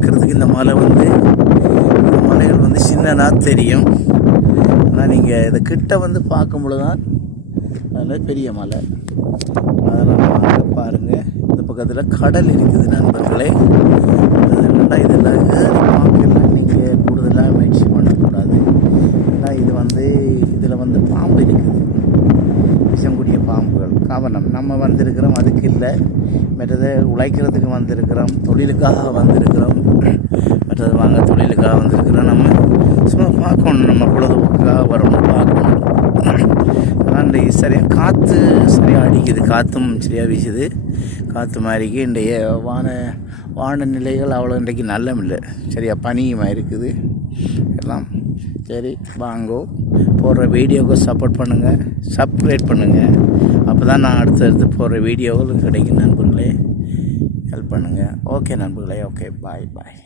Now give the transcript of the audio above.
பார்க்குறதுக்கு இந்த மலைகள் வந்து சின்னதாக தெரியும். ஆனால் நீங்கள் இதை கிட்ட வந்து பார்க்கும்பொழுது தான் அதில் பெரிய மலை. அதெல்லாம் வாங்க பாருங்கள். இந்த பக்கத்தில் கடல் இருக்குது நண்பர்களே. என்னென்னா இதெல்லாம் பார்க்கலாம் நீங்கள் கூடுதலாக முயற்சி பண்ணக்கூடாது. ஏன்னா இதில் வந்து பாம்பு இருக்குது, விஷங்கூடிய பாம்புகள். காரணம் நம்ம வந்திருக்கிறோம் அதுக்கு இல்லை, மற்றது உழைக்கிறதுக்கு வந்திருக்கிறோம், தொழிலுக்காக வந்திருக்கிறோம். மற்றது வாங்க தொழிலுக்காக வந்திருக்கிறோம். நம்ம சும்மா பார்க்கணும், நம்ம பொழுதுபோக்காக வரணும், பார்க்கணும். ஆனால் இந்த சரியாக காற்று சரியாக அடிக்குது, காற்றும் சரியாக வீசுது. காற்று மாதிரிக்கு இன்றைய வானநிலைகள் அவ்வளோ இன்றைக்கு நல்லமில்லை, சரியாக பனியுமாக இருக்குது எல்லாம். சரி வாங்கோ, போடுற வீடியோவுக்கு சப்போர்ட் பண்ணுங்கள், சப்ஸ்கிரைப் பண்ணுங்கள். அப்போ தான் நான் அடுத்தடுத்து போடுற வீடியோக்களும் கிடைக்கும் நண்பர்களே. ஹெல்ப் பண்ணுங்கள். ஓகே நண்பர்களே, ஓகே, பாய் பாய்.